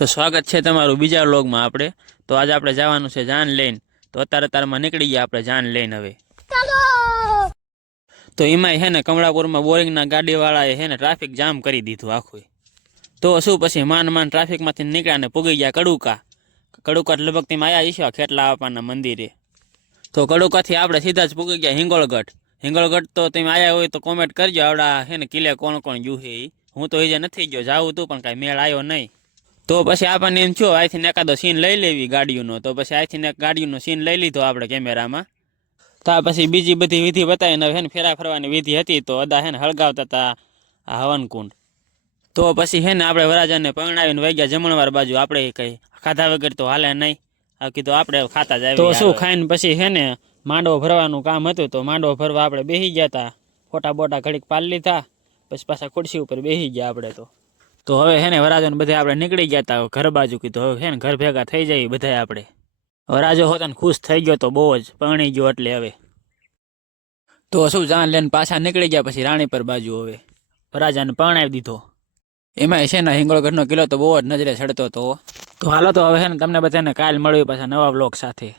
તો સ્વાગત છે તમારું બીજા વ્લોગમાં આપણે. તો આજે આપણે જવાનું છે જાન લઈને. તો અત્યારમાં નીકળી ગયા આપણે જાન લઈને હવે. તો એમાંય હે ને કમળાપુરમાં બોરિંગના ગાડીવાળાએ હે ને ટ્રાફિક જામ કરી દીધું આખું. તો શું પછી માન ટ્રાફિકમાંથી નીકળ્યા ને પૂગી ગયા કડુકા લગભગ તેમાં આવ્યા ઈશ્વા ખેટલા બાપાના મંદિરે. તો કડુકાથી આપણે સીધા જ પૂગી ગયા હિંગોળગઢ. તો તમે આવ્યા હોય તો કોમેન્ટ કરજો આવડા હે ને કિલ્લે કોણ ગયું છે. હું તો એ નથી ગયો, જાવું તું પણ કાંઈ મેળ આવ્યો નહીં. તો પછી આપણને એમ થયો અહીંથી એકાદો સીન લઈ લેવી ગાડીઓનો. તો પછી અહીંથી એક ગાડીઓનો સીન લઈ લીધો આપણે કેમેરામાં. ત્યાર પછી બીજી બધી વિધિ બતાવીને હે ને ફેરા ફરવાની વિધિ હતી. તો અદા હે ને હળગાવતા હતા આ હવનકુંડ. તો પછી હે ને આપણે વરાજાને પરણાવીને વહી ગયા જમણવાર બાજુ. આપણે કંઈ ખાધા વગર તો હાલે નહીં. આ કીધું આપણે ખાતા જ તો શું ખાઈને પછી હે ને માંડવો ભરવાનું કામ હતું. તો માંડવો ભરવા આપણે બેસી ગયા હતા. ફોટા બોટા ઘડીક પાડી લીધા. પછી પાછા ખુરશી ઉપર બેસી ગયા આપણે. તો હવે હે ને વરાજોને બધા આપણે નીકળી ગયા હતા ઘર બાજુ. કીધું હવે હે ને ઘર ભેગા થઈ જાય બધા આપણે. વરાજો હોતા ને ખુશ થઈ ગયો તો બહુ જ, પરણી ગયો એટલે હવે. તો શું જાન લઈને પાછા નીકળી ગયા પછી રાણીપર બાજુ. હવે વરાજાને પરણાવી દીધો. એમાં છે ને હિંગોળગઢનો કિલ્લો તો બહુ જ નજરે ચડતો હતો. તો હાલો તો હવે હે ને તમને બધાને કાલ મળ્યું પાછા નવા વ્લોગ સાથે.